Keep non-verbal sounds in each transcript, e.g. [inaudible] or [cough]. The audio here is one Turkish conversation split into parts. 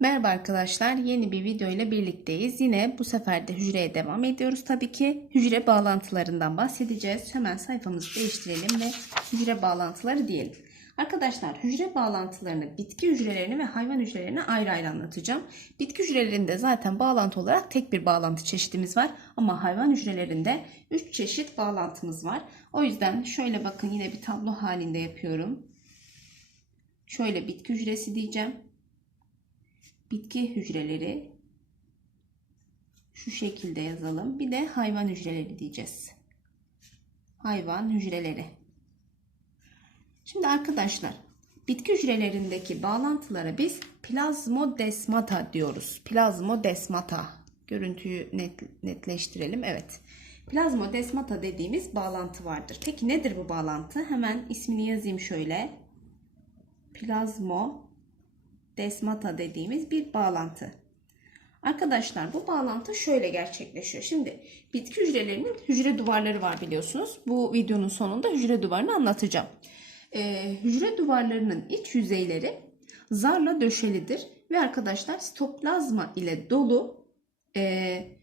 Merhaba arkadaşlar, yeni bir video ile birlikteyiz. Yine bu sefer de hücreye devam ediyoruz. Tabii ki hücre bağlantılarından bahsedeceğiz. Hemen sayfamızı değiştirelim ve hücre bağlantıları diyelim. Arkadaşlar hücre bağlantılarını, bitki hücrelerini ve hayvan hücrelerini ayrı ayrı anlatacağım. Bitki hücrelerinde zaten bağlantı olarak tek bir bağlantı çeşitimiz var. Ama hayvan hücrelerinde 3 çeşit bağlantımız var. O yüzden şöyle bakın yine bir tablo halinde yapıyorum. Şöyle bitki hücresi diyeceğim bitki hücreleri şu şekilde yazalım. Bir de hayvan hücreleri diyeceğiz. Hayvan hücreleri. Şimdi arkadaşlar bitki hücrelerindeki bağlantılara biz plazmodesmata diyoruz. Plazmodesmata. Görüntüyü net, netleştirelim. Evet. Plazmodesmata dediğimiz bağlantı vardır. Peki nedir bu bağlantı? Hemen ismini yazayım şöyle. Plazmo desmata dediğimiz bir bağlantı. Arkadaşlar bu bağlantı şöyle gerçekleşiyor. Şimdi bitki hücrelerinin hücre duvarları var biliyorsunuz. Bu videonun sonunda hücre duvarını anlatacağım. Ee, hücre duvarlarının iç yüzeyleri zarla döşelidir ve arkadaşlar sitoplazma ile dolu e,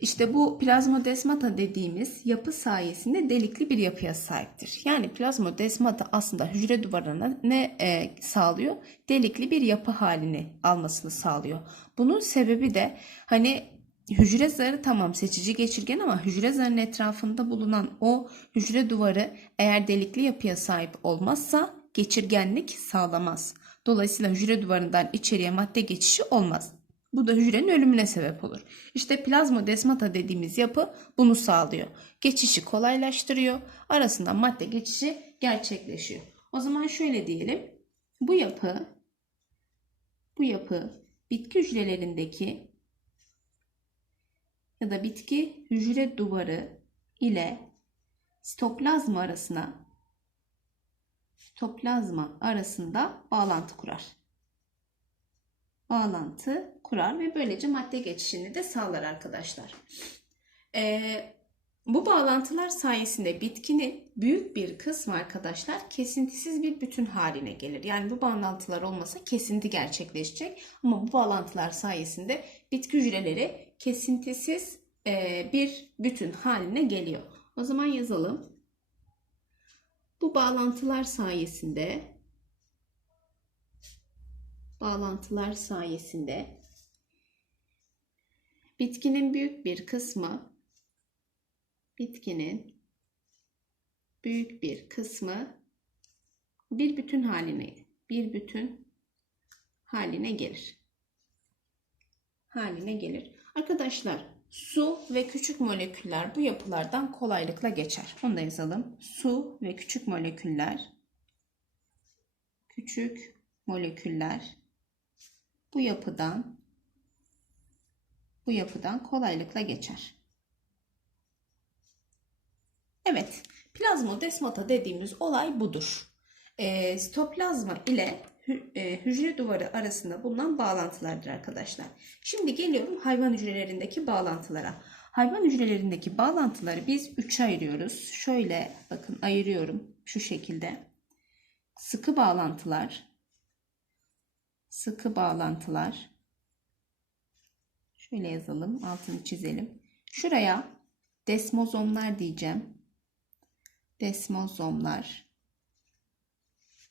işte bu plazmodesmata dediğimiz yapı sayesinde delikli bir yapıya sahiptir. Yani plazmodesmata aslında hücre duvarına ne e, sağlıyor? Delikli bir yapı halini almasını sağlıyor. Bunun sebebi de hani hücre zarı tamam seçici geçirgen ama hücre zarının etrafında bulunan o hücre duvarı eğer delikli yapıya sahip olmazsa geçirgenlik sağlamaz. Dolayısıyla hücre duvarından içeriye madde geçişi olmaz. Bu da hücrenin ölümüne sebep olur. İşte plazmodesmata dediğimiz yapı bunu sağlıyor. Geçişi kolaylaştırıyor. Arasında madde geçişi gerçekleşiyor. O zaman şöyle diyelim. Bu yapı bu yapı bitki hücrelerindeki ya da bitki hücre duvarı ile sitoplazma arasına sitoplazma arasında bağlantı kurar bağlantı kurar ve böylece madde geçişini de sağlar arkadaşlar. Ee, bu bağlantılar sayesinde bitkinin büyük bir kısmı arkadaşlar kesintisiz bir bütün haline gelir. Yani bu bağlantılar olmasa kesinti gerçekleşecek ama bu bağlantılar sayesinde bitki hücreleri kesintisiz e, bir bütün haline geliyor. O zaman yazalım. Bu bağlantılar sayesinde bağlantılar sayesinde bitkinin büyük bir kısmı bitkinin büyük bir kısmı bir bütün haline bir bütün haline gelir. Haline gelir. Arkadaşlar su ve küçük moleküller bu yapılardan kolaylıkla geçer. Onu da yazalım. Su ve küçük moleküller küçük moleküller bu yapıdan bu yapıdan kolaylıkla geçer. Evet, plazmodesmata dediğimiz olay budur. E, sitoplazma ile hü, hücre duvarı arasında bulunan bağlantılardır arkadaşlar. Şimdi geliyorum hayvan hücrelerindeki bağlantılara. Hayvan hücrelerindeki bağlantıları biz üçe ayırıyoruz. Şöyle bakın ayırıyorum şu şekilde. Sıkı bağlantılar, sıkı bağlantılar. Şöyle yazalım, altını çizelim. Şuraya desmozomlar diyeceğim. Desmozomlar.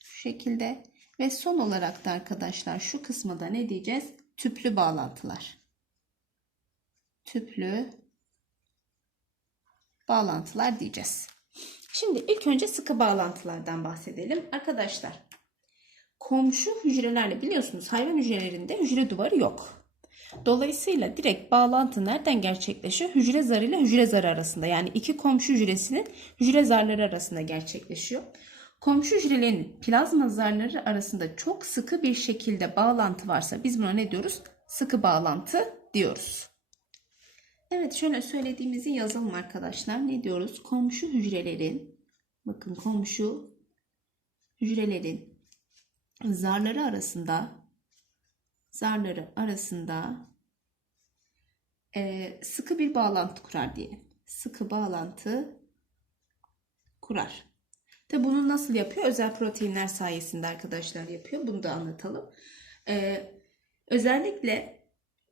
Şu şekilde ve son olarak da arkadaşlar şu kısmada ne diyeceğiz? Tüplü bağlantılar. Tüplü bağlantılar diyeceğiz. Şimdi ilk önce sıkı bağlantılardan bahsedelim. Arkadaşlar komşu hücrelerle biliyorsunuz hayvan hücrelerinde hücre duvarı yok. Dolayısıyla direkt bağlantı nereden gerçekleşiyor? Hücre zarı ile hücre zarı arasında. Yani iki komşu hücresinin hücre zarları arasında gerçekleşiyor. Komşu hücrelerin plazma zarları arasında çok sıkı bir şekilde bağlantı varsa biz buna ne diyoruz? Sıkı bağlantı diyoruz. Evet şöyle söylediğimizi yazalım arkadaşlar. Ne diyoruz? Komşu hücrelerin bakın komşu hücrelerin zarları arasında zarları arasında e, sıkı bir bağlantı kurar diyelim. Sıkı bağlantı kurar. Tabi bunu nasıl yapıyor? Özel proteinler sayesinde arkadaşlar yapıyor. Bunu da anlatalım. E, Özellikle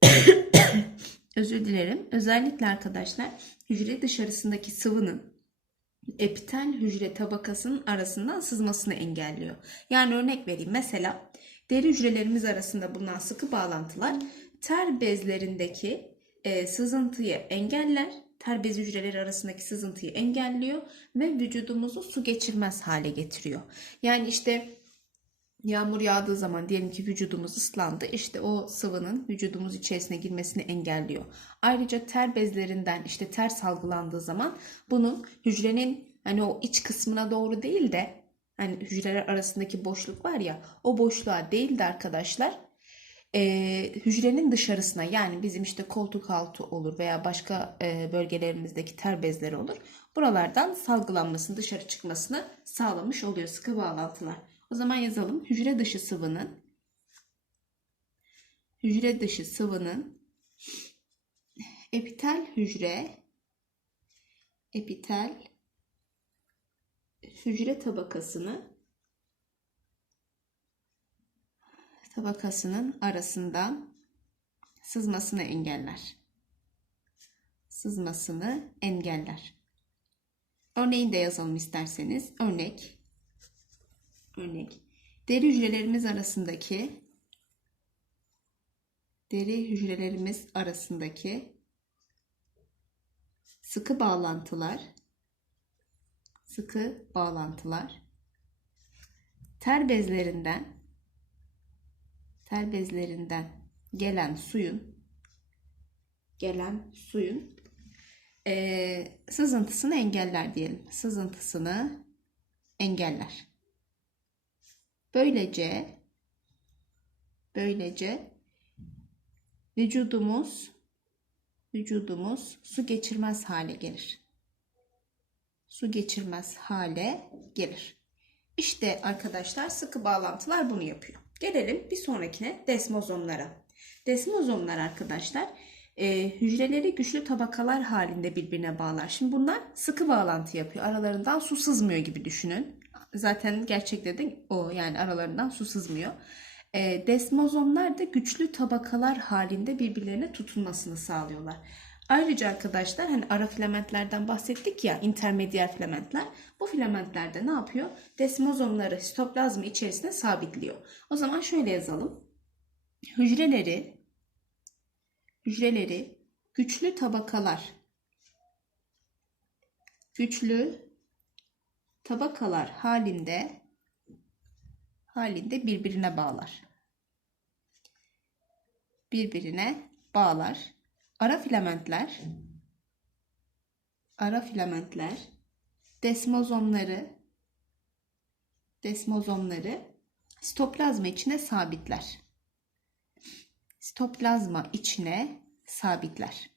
[coughs] özür dilerim. Özellikle arkadaşlar hücre dışarısındaki sıvının epitel hücre tabakasının arasından sızmasını engelliyor. Yani örnek vereyim. Mesela deri hücrelerimiz arasında bulunan sıkı bağlantılar ter bezlerindeki e, sızıntıyı engeller. Ter bez hücreleri arasındaki sızıntıyı engelliyor ve vücudumuzu su geçirmez hale getiriyor. Yani işte Yağmur yağdığı zaman diyelim ki vücudumuz ıslandı. İşte o sıvının vücudumuz içerisine girmesini engelliyor. Ayrıca ter bezlerinden işte ter salgılandığı zaman bunun hücrenin hani o iç kısmına doğru değil de hani hücreler arasındaki boşluk var ya o boşluğa değil de arkadaşlar e, hücrenin dışarısına yani bizim işte koltuk altı olur veya başka e, bölgelerimizdeki ter bezleri olur. Buralardan salgılanmasını dışarı çıkmasını sağlamış oluyor sıkı bağlantılar. O zaman yazalım. Hücre dışı sıvının hücre dışı sıvının epitel hücre epitel hücre tabakasını tabakasının arasından sızmasını engeller. Sızmasını engeller. Örneğini de yazalım isterseniz. Örnek Örnek. Deri hücrelerimiz arasındaki deri hücrelerimiz arasındaki sıkı bağlantılar sıkı bağlantılar ter bezlerinden ter bezlerinden gelen suyun gelen suyun e, sızıntısını engeller diyelim. Sızıntısını engeller. Böylece böylece vücudumuz vücudumuz su geçirmez hale gelir. Su geçirmez hale gelir. İşte arkadaşlar sıkı bağlantılar bunu yapıyor. Gelelim bir sonrakine desmozomlara. Desmozomlar arkadaşlar e, hücreleri güçlü tabakalar halinde birbirine bağlar. Şimdi bunlar sıkı bağlantı yapıyor. Aralarından su sızmıyor gibi düşünün. Zaten gerçekte de o yani aralarından su sızmıyor. E, desmozomlar da güçlü tabakalar halinde birbirlerine tutunmasını sağlıyorlar. Ayrıca arkadaşlar hani ara filamentlerden bahsettik ya intermediyer filamentler. Bu filamentler de ne yapıyor? Desmozomları sitoplazma içerisine sabitliyor. O zaman şöyle yazalım. Hücreleri hücreleri güçlü tabakalar güçlü tabakalar halinde halinde birbirine bağlar. Birbirine bağlar. Ara filamentler ara filamentler desmozomları desmozomları sitoplazma içine sabitler. Sitoplazma içine sabitler.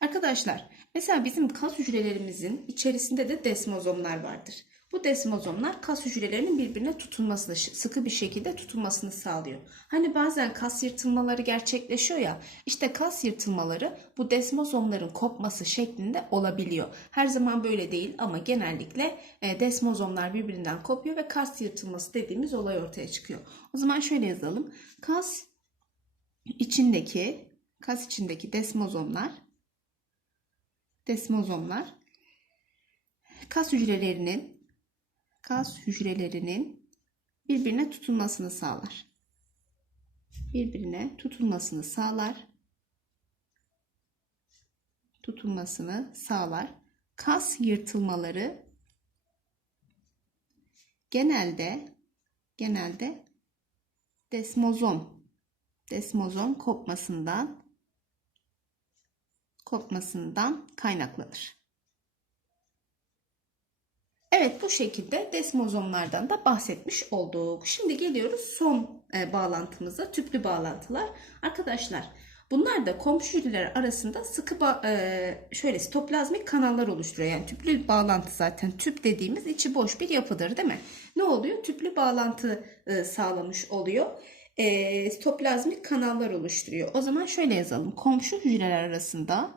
Arkadaşlar mesela bizim kas hücrelerimizin içerisinde de desmozomlar vardır. Bu desmozomlar kas hücrelerinin birbirine tutunmasını, sıkı bir şekilde tutunmasını sağlıyor. Hani bazen kas yırtılmaları gerçekleşiyor ya, işte kas yırtılmaları bu desmozomların kopması şeklinde olabiliyor. Her zaman böyle değil ama genellikle e, desmozomlar birbirinden kopuyor ve kas yırtılması dediğimiz olay ortaya çıkıyor. O zaman şöyle yazalım. Kas içindeki kas içindeki desmozomlar desmozomlar kas hücrelerinin kas hücrelerinin birbirine tutunmasını sağlar. Birbirine tutunmasını sağlar. Tutunmasını sağlar. Kas yırtılmaları genelde genelde desmozom desmozom kopmasından kopmasından kaynaklanır. Evet bu şekilde desmozomlardan da bahsetmiş olduk. Şimdi geliyoruz son e, bağlantımıza tüplü bağlantılar. Arkadaşlar bunlar da komşu hücreler arasında sıkı e, şöyle sitoplazmik kanallar oluşturuyor. Yani tüplü bağlantı zaten tüp dediğimiz içi boş bir yapıdır değil mi? Ne oluyor? Tüplü bağlantı e, sağlamış oluyor. E, sitoplazmik kanallar oluşturuyor. O zaman şöyle yazalım. Komşu hücreler arasında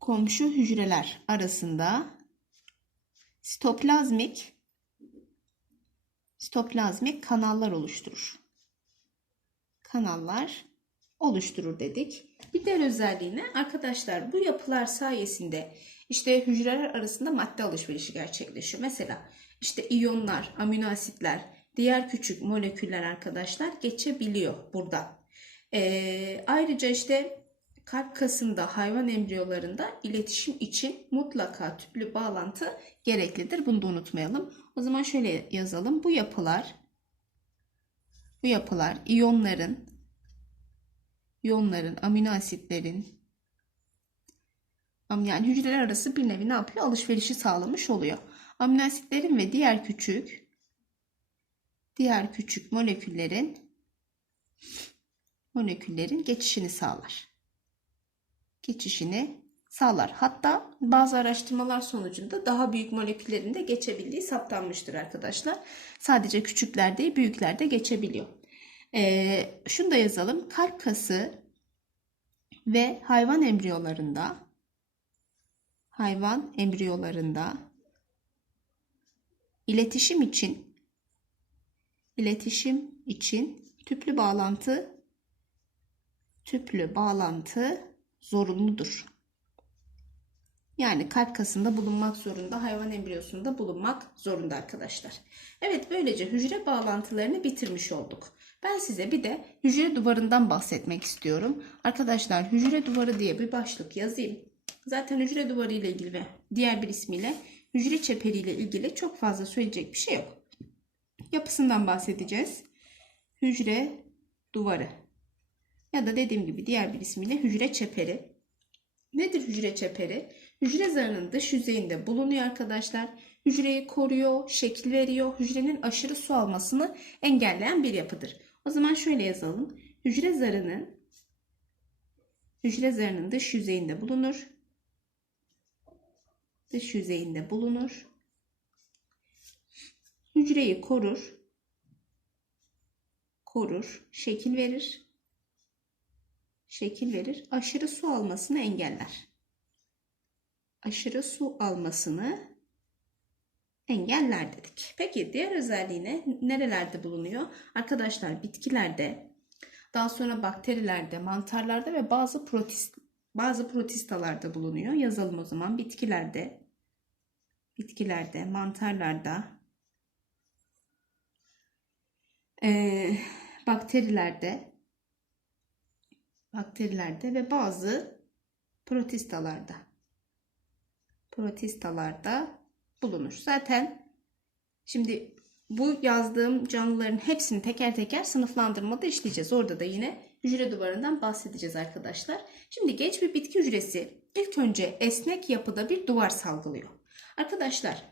komşu hücreler arasında sitoplazmik sitoplazmik kanallar oluşturur. Kanallar oluşturur dedik. Bir diğer özelliğine arkadaşlar bu yapılar sayesinde işte hücreler arasında madde alışverişi gerçekleşiyor. Mesela işte iyonlar, amino asitler, diğer küçük moleküller arkadaşlar geçebiliyor burada. Ee, ayrıca işte kalp kasında hayvan embriyolarında iletişim için mutlaka tüplü bağlantı gereklidir. Bunu da unutmayalım. O zaman şöyle yazalım. Bu yapılar bu yapılar iyonların iyonların, amino asitlerin yani hücreler arası bir nevi ne yapıyor? Alışverişi sağlamış oluyor. Amino asitlerin ve diğer küçük diğer küçük moleküllerin moleküllerin geçişini sağlar. Geçişini sağlar. Hatta bazı araştırmalar sonucunda daha büyük moleküllerin de geçebildiği saptanmıştır arkadaşlar. Sadece küçükler değil büyükler de geçebiliyor. Ee, şunu da yazalım. Kalp kası ve hayvan embriyolarında hayvan embriyolarında iletişim için iletişim için tüplü bağlantı tüplü bağlantı zorunludur. Yani kalp kasında bulunmak zorunda, hayvan embriyosunda bulunmak zorunda arkadaşlar. Evet böylece hücre bağlantılarını bitirmiş olduk. Ben size bir de hücre duvarından bahsetmek istiyorum. Arkadaşlar hücre duvarı diye bir başlık yazayım. Zaten hücre duvarı ile ilgili ve diğer bir ismiyle hücre çeperi ile ilgili çok fazla söyleyecek bir şey yok. Yapısından bahsedeceğiz. Hücre duvarı ya da dediğim gibi diğer bir ismiyle hücre çeperi. Nedir hücre çeperi? Hücre zarının dış yüzeyinde bulunuyor arkadaşlar. Hücreyi koruyor, şekil veriyor. Hücrenin aşırı su almasını engelleyen bir yapıdır. O zaman şöyle yazalım. Hücre zarının hücre zarının dış yüzeyinde bulunur. Dış yüzeyinde bulunur. Hücreyi korur. Korur, şekil verir. Şekil verir. Aşırı su almasını engeller. Aşırı su almasını engeller dedik. Peki diğer özelliği ne? Nerelerde bulunuyor? Arkadaşlar bitkilerde, daha sonra bakterilerde, mantarlarda ve bazı protist bazı protistalarda bulunuyor. Yazalım o zaman bitkilerde, bitkilerde, mantarlarda, e, bakterilerde, bakterilerde ve bazı protistalarda, protistalarda bulunur. Zaten şimdi bu yazdığım canlıların hepsini teker teker sınıflandırmada işleyeceğiz. Orada da yine hücre duvarından bahsedeceğiz arkadaşlar. Şimdi genç bir bitki hücresi ilk önce esnek yapıda bir duvar salgılıyor. Arkadaşlar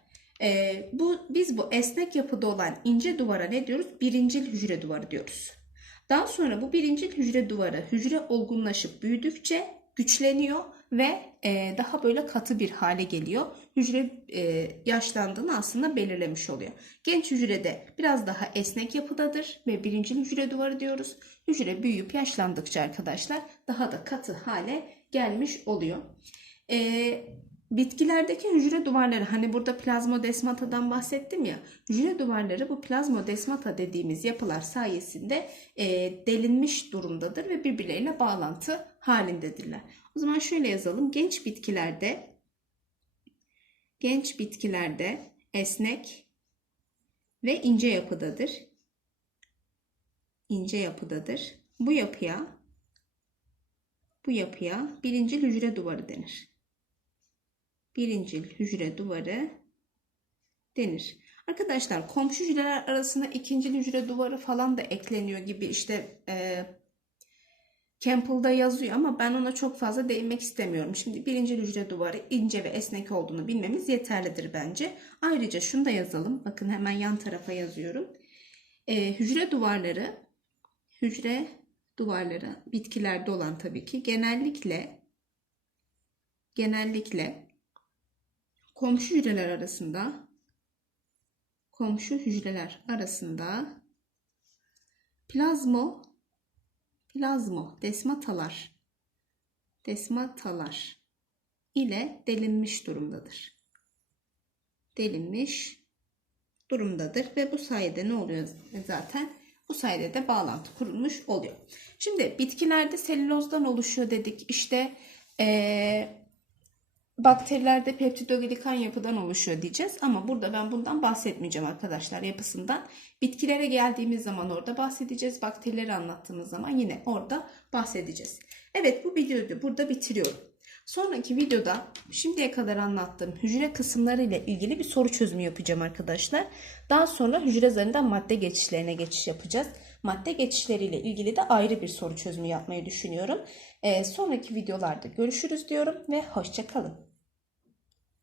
e, bu biz bu esnek yapıda olan ince duvara ne diyoruz? Birincil hücre duvarı diyoruz. Daha sonra bu birincil hücre duvarı hücre olgunlaşıp büyüdükçe güçleniyor ve e, daha böyle katı bir hale geliyor. Hücre e, yaşlandığını aslında belirlemiş oluyor. Genç hücrede biraz daha esnek yapıdadır ve birinci hücre duvarı diyoruz. Hücre büyüyüp yaşlandıkça arkadaşlar daha da katı hale gelmiş oluyor. E, bitkilerdeki hücre duvarları hani burada plazmodesmatadan bahsettim ya hücre duvarları bu plazmodesmata dediğimiz yapılar sayesinde e, delinmiş durumdadır ve birbirleriyle bağlantı halindedirler. O zaman şöyle yazalım. Genç bitkilerde genç bitkilerde esnek ve ince yapıdadır. İnce yapıdadır. Bu yapıya bu yapıya birincil hücre duvarı denir. Birincil hücre duvarı denir. Arkadaşlar komşu hücreler arasında ikincil hücre duvarı falan da ekleniyor gibi işte e, Campbell'da yazıyor ama ben ona çok fazla değinmek istemiyorum. Şimdi birinci hücre duvarı ince ve esnek olduğunu bilmemiz yeterlidir bence. Ayrıca şunu da yazalım. Bakın hemen yan tarafa yazıyorum. Ee, hücre duvarları, hücre duvarları bitkilerde olan tabii ki genellikle genellikle komşu hücreler arasında komşu hücreler arasında plazmo plazmo desmatalar desmatalar ile delinmiş durumdadır. Delinmiş durumdadır ve bu sayede ne oluyor zaten? Bu sayede de bağlantı kurulmuş oluyor. Şimdi bitkilerde selülozdan oluşuyor dedik. İşte eee bakterilerde peptidoglikan yapıdan oluşuyor diyeceğiz. Ama burada ben bundan bahsetmeyeceğim arkadaşlar yapısından. Bitkilere geldiğimiz zaman orada bahsedeceğiz. Bakterileri anlattığımız zaman yine orada bahsedeceğiz. Evet bu videoyu da burada bitiriyorum. Sonraki videoda şimdiye kadar anlattığım hücre kısımları ile ilgili bir soru çözümü yapacağım arkadaşlar. Daha sonra hücre zarından madde geçişlerine geçiş yapacağız. Madde geçişleriyle ilgili de ayrı bir soru çözümü yapmayı düşünüyorum. Ee, sonraki videolarda görüşürüz diyorum ve hoşçakalın.